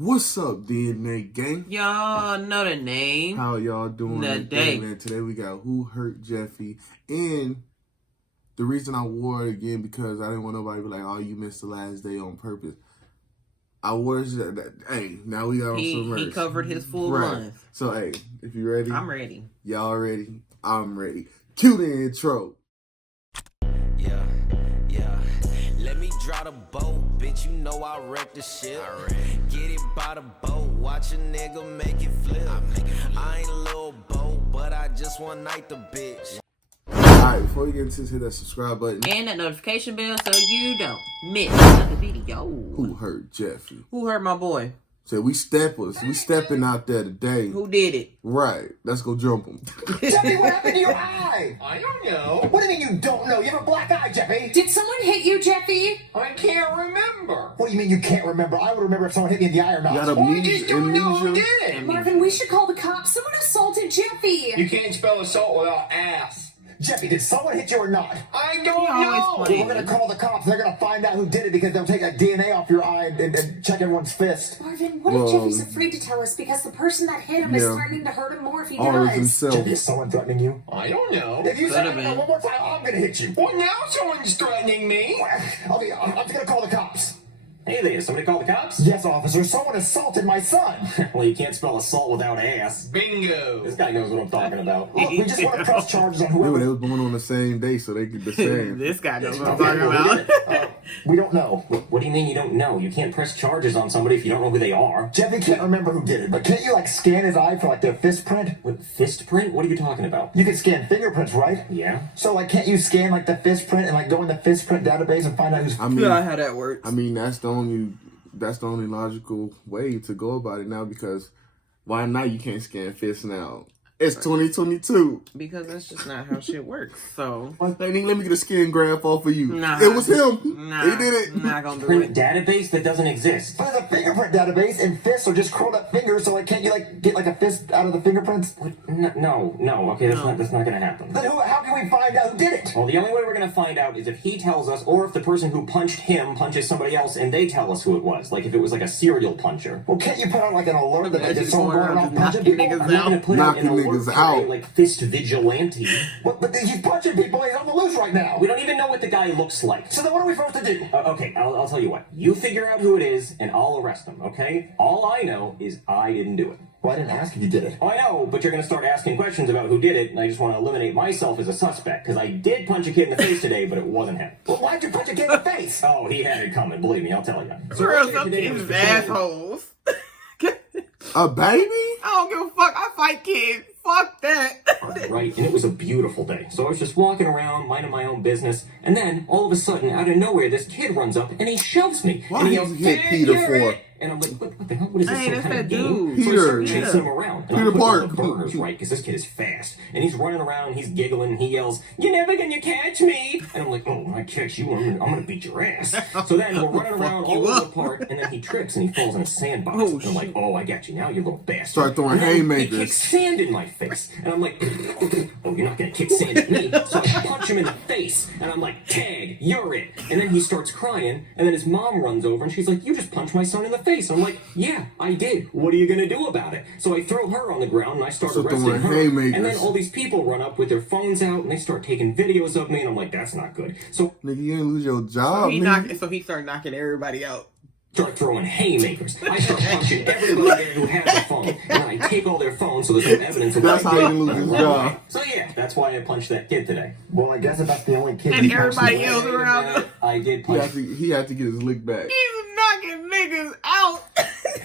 What's up, Dre&NaeYT gang? Y'all know the name. How y'all doing today? Man, today we got Who Hurt Jeffy. And the reason I wore it again because I didn't want nobody to be like, oh, you missed the last day on purpose. I wore it. Hey, now we got on some merch. He covered his full month. So, hey, if you ready? I'm ready. Y'all ready? I'm ready. Cue the intro. Yeah. Let me draw the boat, bitch. You know I wreck the shit. Get it by the boat, watch a nigga make it flip. I ain't a little boat, but I just one night the bitch. Alright, before we get into this, hit that subscribe button. And that notification bell so you don't miss another video. Who hurt Jeffy? Who hurt my boy? So we stepping out there today. Who did it? Right. Let's go jump him. Jeffy, what happened to your eye? I don't know. What do you mean you don't know? You have a black eye, Jeffy. Did someone hit you, Jeffy? I can't remember. What do you mean you can't remember? I would remember if someone hit me in the eye or not. You got I just don't know who did it. Marvin, we should call the cops. Someone assaulted Jeffy. You can't spell assault without ass. Jeffy, did someone hit you or not? I don't He always know. plays. We're going to call the cops. They're going to find out who did it because they'll take a DNA off your eye and check everyone's fist. Marvin, what if Jeffy's afraid to tell us because the person that hit him is threatening to hurt him more if he Always does? himself. Jeffy, is someone threatening you? I don't know. If you say Could've that been. one more time, I'm going to hit you. Well, now someone's threatening me. I'm just going to call the cops. Hey there, somebody call the cops? Yes, officer, someone assaulted my son. Well, you can't spell assault without ass. Bingo. This guy knows what I'm talking about. Look, we just want to press charges on They whoever. was born on the same day, so they get the same. This guy knows what I'm Okay, talking well, about. We don't know. What do you mean you don't know? You can't press charges on somebody if you don't know who they are. Jeffy can't remember who did it, but can't you, scan his eye for, their fist print? What, fist print? What are you talking about? You can scan fingerprints, right? Yeah? So, can't you scan, the fist print and, go in the fist print database and find out who's... I mean, Yeah, how that works. I mean, that's the only logical way to go about it now, because why not? You can't scan fists now. It's 2022. Because that's just not how shit works. So, Let me get a skin graph off of you. Nah. It was him. nah, He did it. not gonna do Print it. database that doesn't exist. There's a fingerprint database, and fists are just curled up fingers, so, can't you, get, a fist out of the fingerprints? What? No, okay, that's not gonna happen. Then how can we find out who did it? Well, the only way we're gonna find out is if he tells us, or if the person who punched him punches somebody else and they tell us who it was. Like if it was a serial puncher. Well, can't you put out, an alert that there's someone going going around around just punching knocking people? niggas I'm not gonna put out an Knocking alert niggas for out. a, fist vigilante. But he's punching people, he's on the loose right now. We don't even know what the guy looks like. So then what are we supposed to do? Okay, I'll tell you what. You figure out who it is, and I'll arrest him, okay? All I know is I didn't do it. Well, I didn't ask if you did it. Oh, I know, but you're going to start asking questions about who did it, and I just want to eliminate myself as a suspect, because I did punch a kid in the face today, but it wasn't him. Well, why'd you punch a kid in the face? Oh, he had it coming, believe me, I'll tell you. For real, earlier some today kids was is assholes. A baby? I don't give a fuck. I fight kids. Fuck that. Right, and it was a beautiful day. So I was just walking around, minding my own business, and then, all of a sudden, out of nowhere, this kid runs up, and he shoves me. Why and he did yells, you hit "Dad, Peter you're for?" it." And I'm like, what the hell? What is this, Hey, some that's kind of that game? dude. So I Peter. start chasing him around. And Peter I'm putting on Park. the burners, right? Because this kid is fast. And he's running around, he's giggling, he yells, "You're never gonna catch me!" And I'm like, oh, when I catch you, I'm gonna beat your ass. So then we're running around all over the park, and then he trips and he falls in a sandbox. Oh, and I'm like, oh, I got you now, you little bastard. Start throwing And then haymakers. He kicks sand in my face. And I'm like, oh, you're not gonna kick sand at me. So I punch him in the face. And I'm like, tag, you're it. And then he starts crying. And then his mom runs over and she's like, you just punched my son in the face. And I'm like, yeah, I did. What are you gonna do about it? So I throw her on the ground and I start So arresting throwing her. haymakers. And then all these people run up with their phones out and they start taking videos of me. And I'm like, that's not good. So Nigga, you didn't lose your job, So he started knocking everybody out. start throwing haymakers. I start punching everybody there who has a phone. And then I take all their phones so there's no evidence of That's what how I you did. lose your job. So yeah, that's why I punched that kid today. Well, I guess if that's the only kid And you punched everybody in the else leg- around him. I did He punch. had to get his lick back. He's knocking niggas out.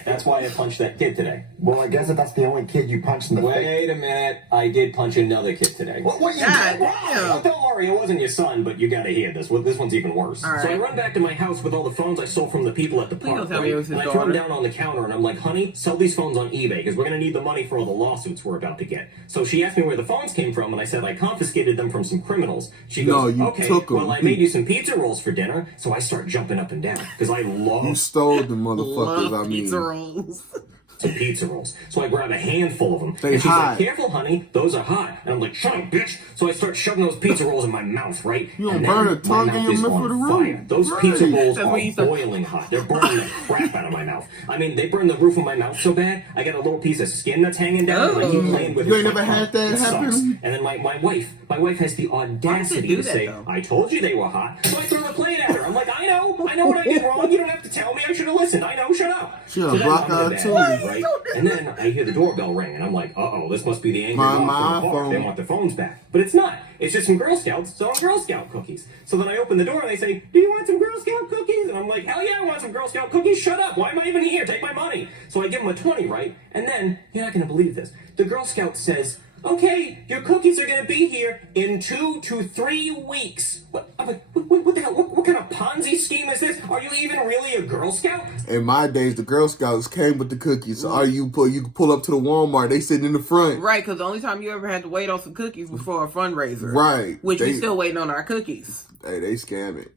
That's why I punched that kid today. Well, I guess if that's the only kid you punched in the face. Wait a minute, I did punch another kid today. What you God did? damn. Don't worry, it wasn't your son, but you gotta hear this. This one's even worse. All right. So I run back to my house with all the phones I stole from the people at the Please park. don't tell me it was his and I throw them daughter. down on the counter, and I'm like, honey, sell these phones on eBay, because we're gonna need the money for all the lawsuits we're about to get. So she asked me where the phones came from, and I said I confiscated them from some criminals. She No, goes, you okay, took 'em. well, I made you some pizza rolls for dinner, so I start jumping up and down, because I love... You stole the motherfuckers, Love I mean. pizza rolls. some pizza rolls. So I grab a handful of them. They and she's hot. like, careful, honey, those are hot. And I'm like, shut up, bitch. So I start shoving those pizza rolls in my mouth, right? You gonna And burn then a tongue my in mouth your is mouth for the on room. fire. Those Right. pizza rolls That's what you are said. boiling hot. They're burning the crap out of my mouth. I mean, they burn the roof of my mouth so bad, I got a little piece of skin that's hanging down, and I keep playing with You it. ain't It's never like, had that it sucks. happen? And then my wife has the audacity do to that, say, though? I told you they were hot. So I throw the plate at her. I'm like, I know what I did wrong. You don't have to tell me. I should have listened. I know, shut up. She had a So then block I'm in eye bed, too. right? And then I hear the doorbell ring, and I'm like, uh-oh, this must be the angry mom My from the park. iPhone. They want their phones back. But it's not. It's just some Girl Scouts selling Girl Scout cookies. So then I open the door, and they say, do you want some Girl Scout cookies? And I'm like, hell yeah, I want some Girl Scout cookies. Shut up. Why am I even here? Take my money. So I give them a 20, right? And then, you're not going to believe this. The Girl Scout says, okay, your cookies are going to be here in 2 to 3 weeks. What the hell? What kind of Ponzi scheme is this? Are you even really a Girl Scout? In my days, the Girl Scouts came with the cookies. So you can pull up to the Walmart. They sitting in the front. Right, because the only time you ever had to wait on some cookies was for a fundraiser. Right. Which we They- still waiting on our cookies. Hey, they scam it.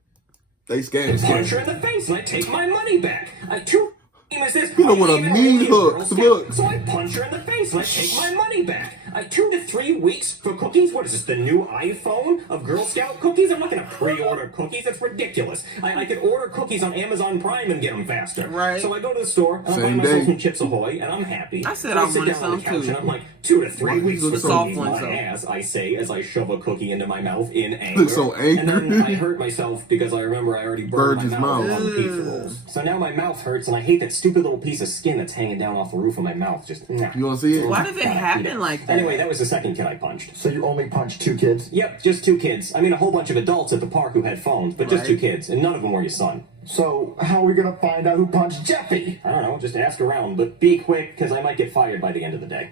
They scam it. Punch her in the face and I take my money back. Too is this? You know Are what a even mean really hook. Girl Scout? Look. So I punch her in the face and I take my money back. 2 to 3 weeks for cookies? What is this, the new iPhone of Girl Scout cookies? I'm not going to pre-order cookies. That's ridiculous. I could order cookies on Amazon Prime and get them faster. Right. So I go to the store and I buy Same myself day. some Chips Ahoy and I'm happy. I said So I sit wanted down on the some, couch too. And I'm like, 2 to 3 weeks look for so soft cookies, ones, my though. ass, I say as I shove a cookie into my mouth in anger. Look so angry. And then I hurt myself because I remember I already burned Burned my his mouth mouth. on pizza rolls. So now my mouth hurts and I hate that stupid little piece of skin that's hanging down off the roof of my mouth. Just, nah. You want to see it? Why does it happen like that? Anyway, that was the second kid I punched. So you only punched 2 kids? Yep, just 2 kids. I mean, a whole bunch of adults at the park who had phones, but just Right. 2 kids, and none of them were your son. So how are we gonna find out who punched Jeffy? I don't know, just ask around, but be quick, because I might get fired by the end of the day.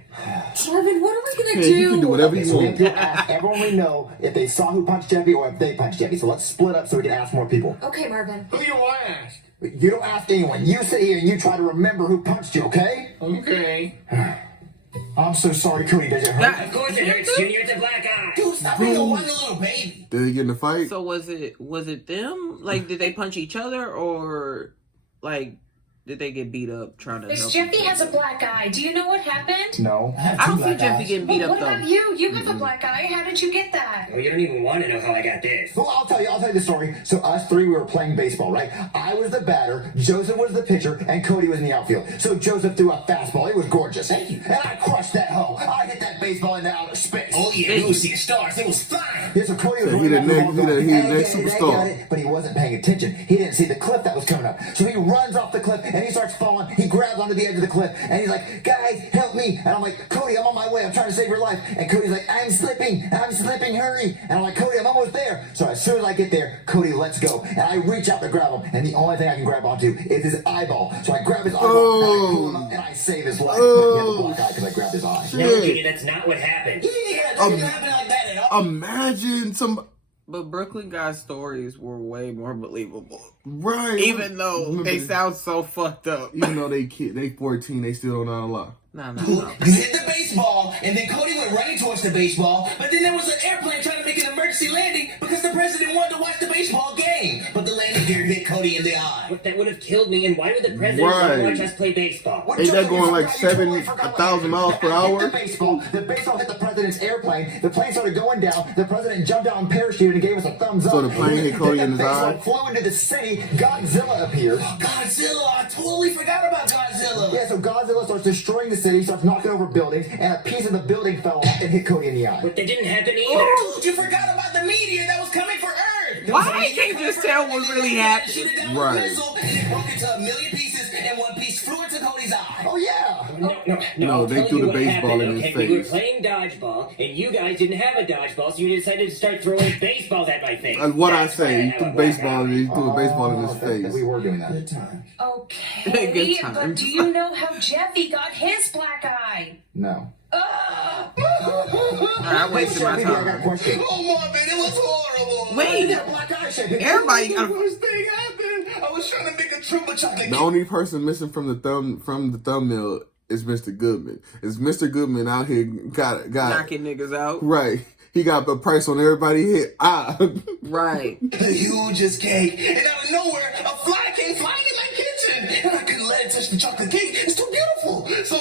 Marvin, what are we gonna Yeah, you can do whatever Okay, you so we want. have to ask everyone we know if they saw who punched Jeffy or if they punched Jeffy. So let's split up so we can ask more people. Okay, Marvin. Who you ask? You don't ask anyone. You sit here and you try to remember who punched you, okay? Okay. I'm so sorry, Cody. Does it hurt? Of course it hurts, Junior. It's a black eye. Dude, stop being a whiny little baby. Did they get in a fight? So was it them? Like, did they punch each other, or like did they get beat up trying to Miss help? Jeffy each has other? a black eye. Do you know what happened? No. I don't see Jeffy getting beat Well, up what about though. you? You have a black eye. How did you get that? Oh, you don't even want to know how I got this. Well, I'll tell you the story. So us 3, we were playing baseball, right? I was the batter, Joseph was the pitcher, and Cody was in the outfield. So Joseph threw a fastball. It was gorgeous. Thank you. And I crushed that hoe. I hit that baseball into outer space. Oh, yeah, you see the stars. It was fine. Yeah, so Cody was So he the running back next- and forth going, he the "Hey, next hey, hey, superstar." got it," but he wasn't paying attention. He didn't see the cliff that was coming up. So he runs off the cliff and he starts falling. He grabs onto the edge of the cliff and he's like, "Guys, help me!" And I'm like, "Cody, I'm on my way. I'm trying to save your life." And Cody's like, I'm slipping. Hurry!" And I'm like, "Cody, I'm almost there." So as soon as I get there, Cody lets go, and I reach out to grab him, and the only thing I can grab onto is his eyeball. So I grab his eyeball and I pull him up and I save his life. But he had a black eye because I grabbed his eye. No, Shit. Junior, that's not what happened. Yeah, it didn't happen like that at all. Imagine some. But Brooklyn guys' stories were way more believable, Right. even though they sound so fucked up. Even though they 14, they still don't know a lot. No. You hit the baseball, and then Cody went running towards the baseball, but then there was an airplane trying to make an emergency landing because the president wanted to watch the baseball game. But the landing gear hit Cody in the eye. But that would have killed me, and why would the president want to watch us play baseball? What Ain't that joke? going You like forgot- you totally 1,000 miles per I hour? hit the baseball hit the president's airplane. The plane started going down. The president jumped out and parachuted and gave us a thumbs up. So the plane hit Cody Then in his the baseball eye? flew into the city. Godzilla appeared. Godzilla! I totally forgot about Godzilla! Yeah, so Godzilla starts destroying the city, starts knocking over buildings, and a piece of the building fell off and hit Cody in the eye. But that didn't happen either. Oh, you forgot about the meteor that was coming for Earth! Why can't you just tell what really happened? Right. And it broke into a million pieces, and one piece flew into Cody's eye. Oh yeah. No, I'll they tell threw you the what baseball happened, in his okay? We were face. playing dodgeball, and you guys didn't have a dodgeball, so you decided to start throwing baseballs at my face. That's what I That's why say. He have threw a black baseball eye. and he threw a baseball in his face. We were doing that. Okay, Good but times. do you know how Jeffy got his black eye? No. I wasted my I got a time. question. Oh, Marvin, it was horrible. Wait, That black eye shit. everybody The got. worst thing happened. I was trying to make a triple chocolate The only person missing from the thumbnail is Mr. Goodman. Is Mr. Goodman out here got Knocking niggas out. right? He got the price on everybody hit. Right. the hugest cake. And out of nowhere, a fly came flying in my kitchen. And I couldn't let it touch the chocolate cake. It's too beautiful. So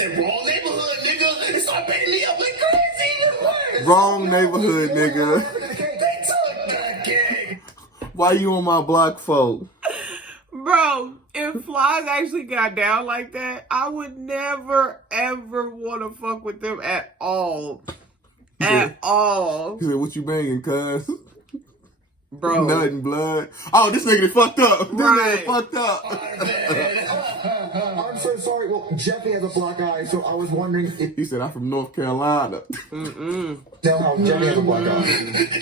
said, wrong neighborhood, nigga. And started beating me up like crazy. Wrong neighborhood, nigga. They took that cake. Why you on my block, folk? Bro, if Flies actually got down like that, I would never, ever want to fuck with them at all. At all. He said, what you banging, cuz? Bro. Nothing, blood. Oh, this nigga fucked up. This Right. nigga fucked up. I'm so sorry. Well, Jeffy has a black eye, so I was wondering if He said, I'm from North Carolina. tell how Jeffy has a black eye.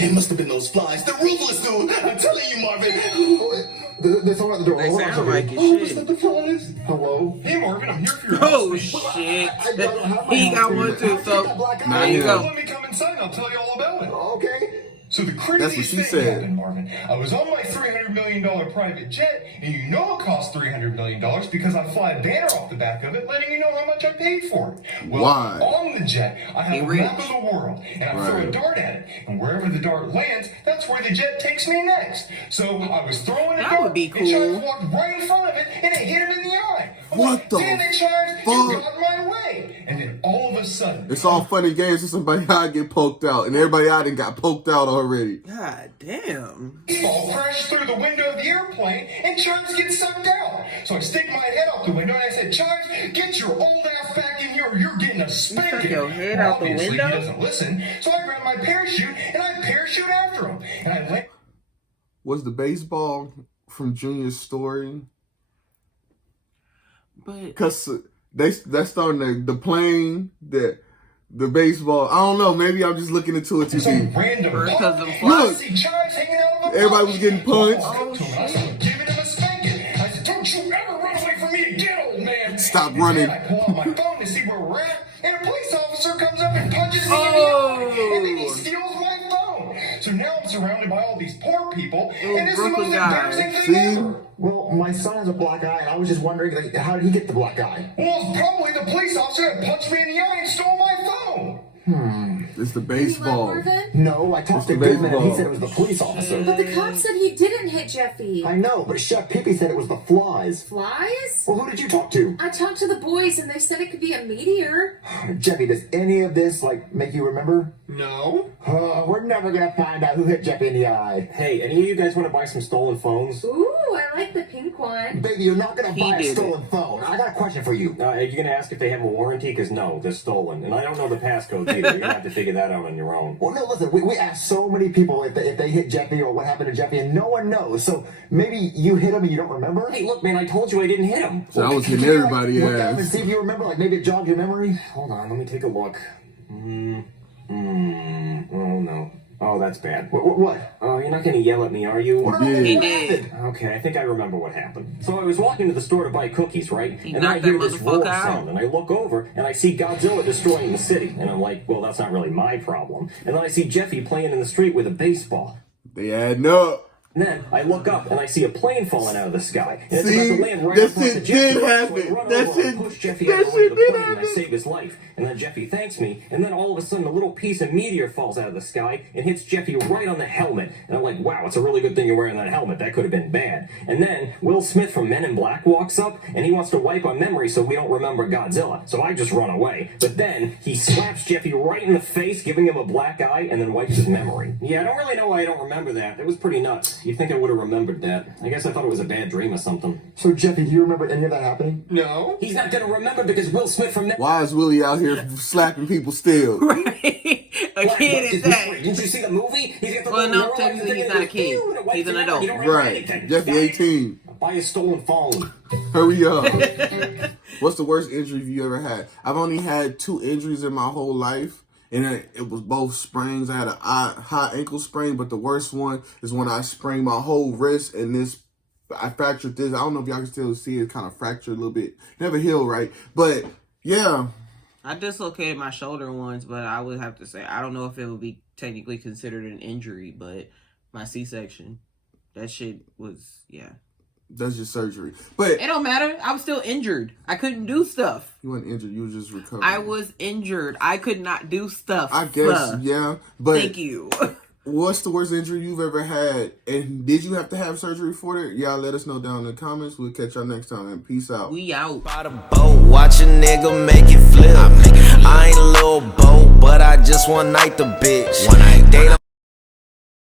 It must have been those flies. They're ruthless, dude. I'm telling you, Marvin. There's someone at the door. They Hold on a sound second. like it, shit. The flies. Hello? Hey, Marvin, I'm here for your Oh, house. shit. He got one too, so Nah, there you yeah. go. Let me come inside. I'll tell you all about it. Okay. So the That's craziest what she thing said. happened, Marvin. I was on my $300 million private jet, and you know it cost $300 million because I fly a banner off the back of it, letting you know how much I paid for it. Well, Why? on the jet, I have He a rich. map of the world, and I throw a Right. dart at it. And wherever the dart lands, that's where the jet takes me next. So I was throwing a That dart, would be and Charles cool. walked right in front of it, and it hit him in the eye. I'm What like, the damn it, Charles, fuck? you got in my way. And then all of a sudden, It's all funny games until somebody out get poked out. And everybody out and got poked out already. God damn. baseball crashed through the window of the airplane and Charles gets sucked out. So I stick my head out the window and I said, Charles, get your old ass back in here or you're getting a spanking. stuck your head Well, out the obviously, window? He doesn't listen. So I grab my parachute and I parachute after him. And I let Was the baseball from Junior's story? But Because that's starting the plane, the baseball. I don't know. Maybe I'm just looking into it too some deep. random Because bar. of And Look. I see Charles hanging out of the Everybody bar. was getting punched. I walked up to him and I started giving him a spanking. I said, don't you ever run away from me again, old man. Stop And running. then I pull out my phone to see where we're at, and a police officer comes up and punches me Oh. in the eye, and then he steals my phone. So now I'm surrounded by all these poor people, Little and it's the most Brooklyn guys. embarrassing thing See? ever. Well, my son has a black eye, and I was just wondering, like, how did he get the black eye? Well, it's probably the police officer that punched me in the eye and stole my phone. It's the You love baseball. Marvin? No, I talked to the Goodman, and he baseball. said it was the police officer. But the cop said he didn't hit Jeffy. I know, but Chef Pee said it was the flies. Flies? Well, who did you talk to? I talked to the boys and they said it could be a meteor. Jeffy, does any of this, like, make you remember? No. We're never gonna find out who hit Jeffy in the eye. Hey, any of you guys want to buy some stolen phones? Ooh, I like the pink one. Baby, you're not gonna He buy a did stolen phone. I got a question for you. Are you going to ask if they have a warranty? Because no, they're stolen. And I don't know the passcodes either. You're going to have to figure that out on your own. Well, no, listen, we asked so many people if they hit Jeffy or what happened to Jeffy, and no one knows. So maybe you hit him and you don't remember? Hey, look, man, I told you I didn't hit him. So I was hitting Can you, everybody look at him and ass. see if you remember, like maybe it jogged your memory? Hold on, let me take a look. Oh, no. Oh, that's bad. What? Oh, you're not going to yell at me, are you? did. He What did. happened? Okay, I think I remember what happened. So I was walking to the store to buy cookies, right? He And I knocked that hear this motherfucker roar out. sound, and I look over, and I see Godzilla destroying the city. And I'm like, well, that's not really my problem. And then I see Jeffy playing in the street with a baseball. They adding up. And then I look up and I see a plane falling out of the sky. And it's See? about to land right That in front shit of Jeffy. did So I happen. run That over shit- and push Jeffy that out of the way shit of the did plane and I happen. save his life. And then Jeffy thanks me. And then all of a sudden a little piece of meteor falls out of the sky and hits Jeffy right on the helmet. And I'm like, wow, it's a really good thing you're wearing that helmet. That could have been bad. And then Will Smith from Men in Black walks up and he wants to wipe our memory so we don't remember Godzilla. So I just run away. But then he slaps Jeffy right in the face, giving him a black eye, and then wipes his memory. Yeah, I don't really know why I don't remember that. It was pretty nuts. You'd think I would have remembered that. I guess I thought it was a bad dream or something. So Jeffy, do you remember any of that happening? No. He's not gonna remember because Will Smith from Why is Willie out here slapping people still? right. A kid is that. Didn't you see the movie? He's got the Well, little no, neuron technically thing he's and not a it goes, kid. "Ew," and it wipes He's an it out. adult. You don't remember Right. anything. Jeffy 18. Buy a stolen phone. Hurry up. What's the worst injury you ever had? I've only had 2 injuries in my whole life. And it was both sprains. I had a high ankle sprain, but the worst one is when I sprained my whole wrist and I fractured this. I don't know if y'all can still see it kind of fractured a little bit. Never healed right. But yeah. I dislocated my shoulder once, but I would have to say, I don't know if it would be technically considered an injury, but my C-section, that shit was, yeah. That's just surgery. But It don't matter. I was still injured. I couldn't do stuff. you weren't injured. You were just recovering. I was injured. I could not do stuff. I guess, yeah. But Thank you. what's the worst injury you've ever had? And did you have to have surgery for it? Y'all let us know down in the comments. We'll catch y'all next time. And peace out. We out. By the boat, watch a nigga make it flip. I ain't a little boat, but I just one night the bitch. They don't